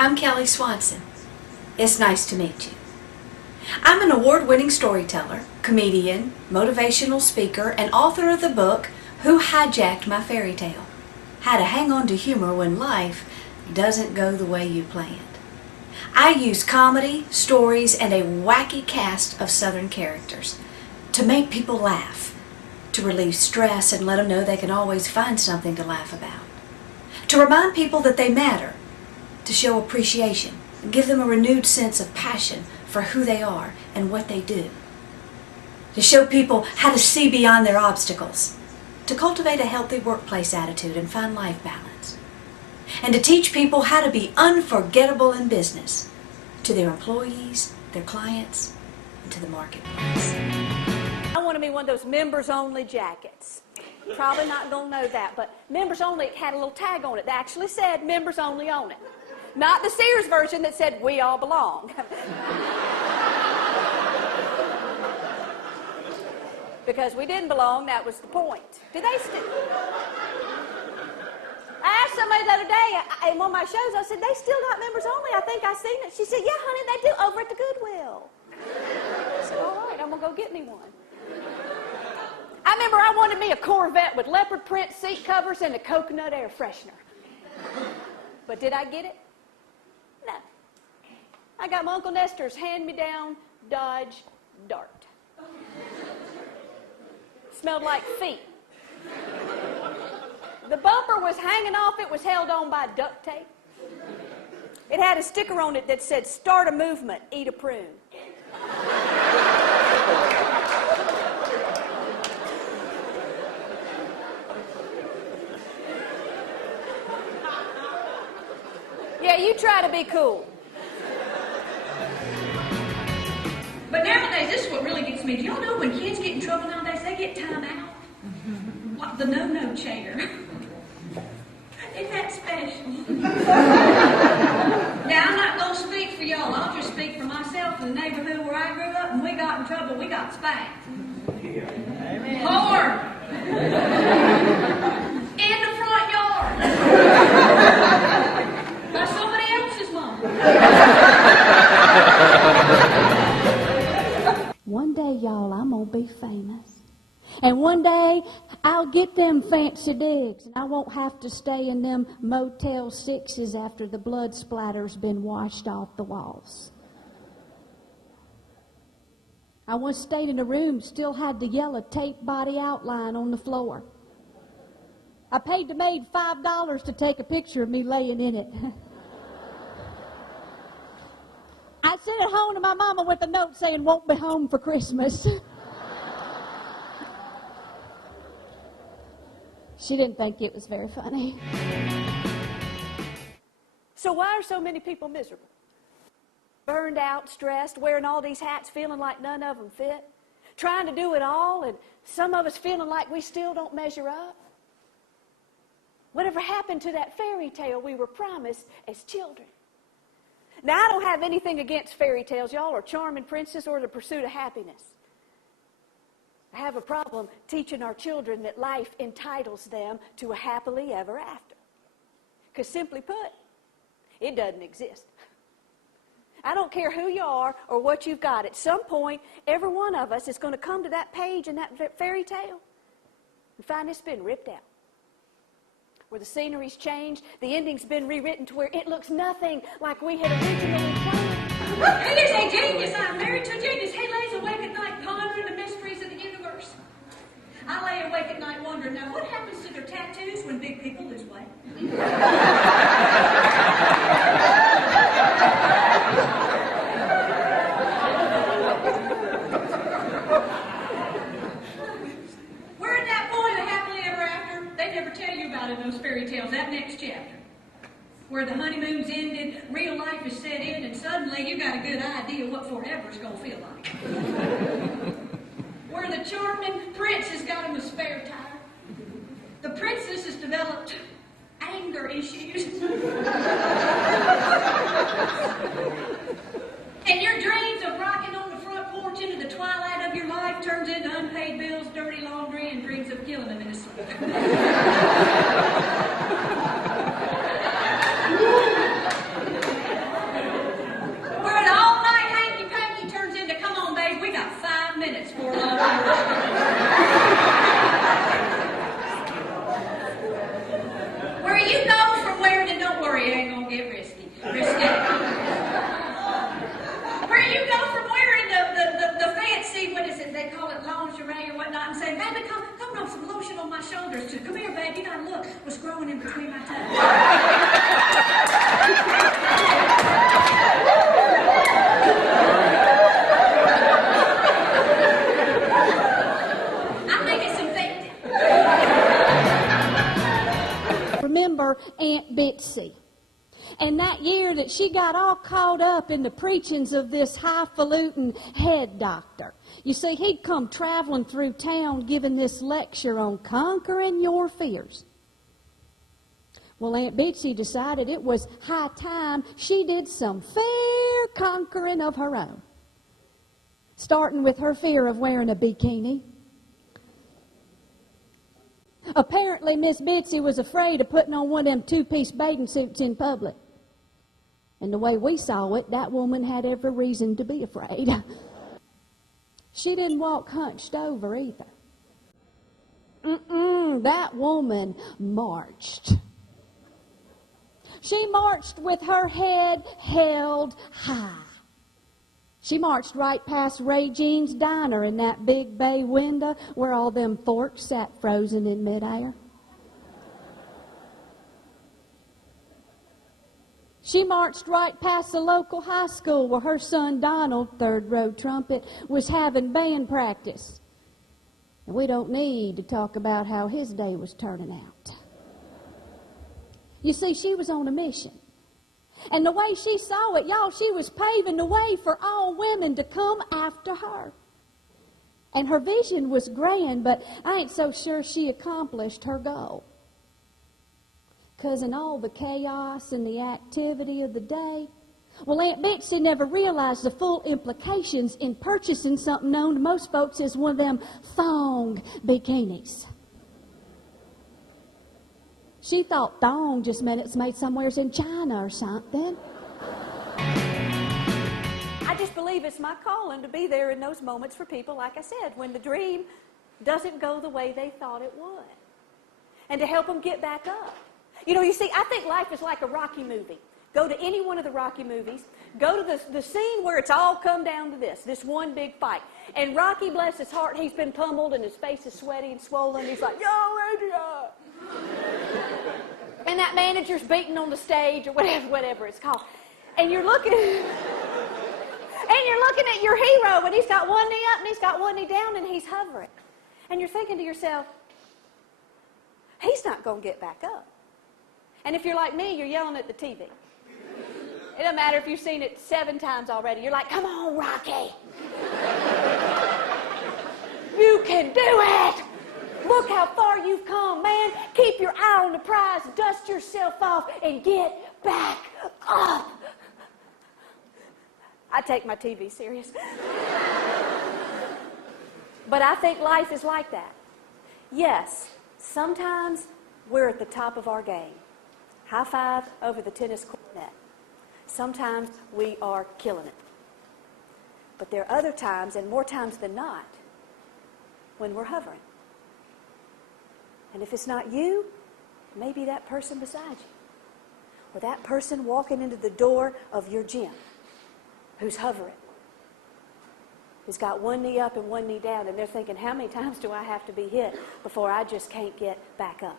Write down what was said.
I'm Kelly Swanson. It's nice to meet you. I'm an award-winning storyteller, comedian, motivational speaker, and author of the book, Who Hijacked My Fairy Tale? How to Hang On to Humor When Life Doesn't Go the Way You Planned. I use comedy, stories, and a wacky cast of Southern characters to make people laugh, to relieve stress and let them know they can always find something to laugh about, to remind people that they matter, to show appreciation and give them a renewed sense of passion for who they are and what they do, to show people how to see beyond their obstacles, to cultivate a healthy workplace attitude and find life balance, and to teach people how to be unforgettable in business to their employees, their clients, and to the marketplace. I want to be one of those members-only jackets. Probably not going to know that, but members-only had a little tag on it that actually said members-only on it. Not the Sears version that said, we all belong. Because we didn't belong, that was the point. Did they still? I asked somebody the other day in one of my shows, I said, they still got members only. I think I seen it. She said, yeah, honey, they do over at the Goodwill. I said, all right, I'm going to go get me one. I remember I wanted me a Corvette with leopard print seat covers and a coconut air freshener. But did I get it? No. I got my Uncle Nestor's hand-me-down Dodge Dart. Smelled like feet. The bumper was hanging off. It was held on by duct tape. It had a sticker on it that said, start a movement, eat a prune. Yeah, you try to be cool. But nowadays, this is what really gets me. Do y'all know when kids get in trouble nowadays, they get time out? Like the no-no chair. Isn't that special? Now, I'm not going to speak for y'all. I'll just speak for myself in the neighborhood where I grew up, and we got in trouble. We got spanked. Amen. Hard. In the front yard. By somebody else's mom. One day, y'all, I'm going to be famous. And one day, I'll get them fancy digs, and I won't have to stay in them Motel 6s after the blood splatter's been washed off the walls. I once stayed in a room, still had the yellow tape body outline on the floor. I paid the maid $5 to take a picture of me laying in it. I sent it home to my mama with a note saying, won't be home for Christmas. She didn't think it was very funny. So why are so many people miserable? Burned out, stressed, wearing all these hats, feeling like none of them fit, trying to do it all, and some of us feeling like we still don't measure up. Whatever happened to that fairy tale we were promised as children? Now, I don't have anything against fairy tales, y'all, or charming princess, or the pursuit of happiness. I have a problem teaching our children that life entitles them to a happily ever after. Because simply put, it doesn't exist. I don't care who you are or what you've got. At some point, every one of us is going to come to that page in that fairy tale and find it's been ripped out. Where the scenery's changed, the ending's been rewritten to where it looks nothing like we had originally planned. He is a genius. I'm married to a genius. He lays awake at night pondering the mysteries of the universe. I lay awake at night wondering, now what happens to their tattoos when big people lose weight? We're at that point of happily ever after. They never tell you about it in those fairy tales, that next chapter. Where the honeymoon's ended, real life is set in, and suddenly you got a good idea what forever's going to feel like. Where the charming prince has got him a spare tire. The princess has developed anger issues. And your dreams of rocking on the front porch into the twilight of your life turns into unpaid bills, dirty laundry, and dreams of killing him in his sleep. said, "Come here, babe, you gotta look what's growing in between my toes." I think it's infected. Remember Aunt Bitsy? And that year that she got all caught up in the preachings of this highfalutin head doctor. You see, he'd come traveling through town giving this lecture on conquering your fears. Well, Aunt Bitsy decided it was high time she did some fair conquering of her own. Starting with her fear of wearing a bikini. Apparently, Miss Bitsy was afraid of putting on one of them two-piece bathing suits in public. And the way we saw it, that woman had every reason to be afraid. She didn't walk hunched over either. That woman marched. She marched with her head held high. She marched right past Ray Jean's diner in that big bay window where all them forks sat frozen in midair. She marched right past the local high school where her son Donald, third row trumpet, was having band practice. And we don't need to talk about how his day was turning out. You see, she was on a mission. And the way she saw it, y'all, she was paving the way for all women to come after her. And her vision was grand, but I ain't so sure she accomplished her goal. Because in all the chaos and the activity of the day, well, Aunt Bitsy never realized the full implications in purchasing something known to most folks as one of them thong bikinis. She thought thong just meant it's made somewhere in China or something. I just believe it's my calling to be there in those moments for people, like I said, when the dream doesn't go the way they thought it would. And to help them get back up. You know, you see, I think life is like a Rocky movie. Go to any one of the Rocky movies. Go to the scene where it's all come down to this one big fight. And Rocky, bless his heart, he's been pummeled and his face is sweaty and swollen. He's like, "Yo, Adrian!" And that manager's beating on the stage or whatever it's called. And you're looking at your hero and he's got one knee up and he's got one knee down and he's hovering. And you're thinking to yourself, he's not going to get back up. And if you're like me, you're yelling at the TV. It doesn't matter if you've seen it 7 times already. You're like, "Come on, Rocky. You can do it. Look how far you've come, man. Keep your eye on the prize, dust yourself off, and get back up." I take my TV serious. But I think life is like that. Yes, sometimes we're at the top of our game. High five over the tennis court net. Sometimes we are killing it. But there are other times, and more times than not, when we're hovering. And if it's not you, maybe that person beside you. Or that person walking into the door of your gym who's hovering. Who's got one knee up and one knee down, and they're thinking, how many times do I have to be hit before I just can't get back up?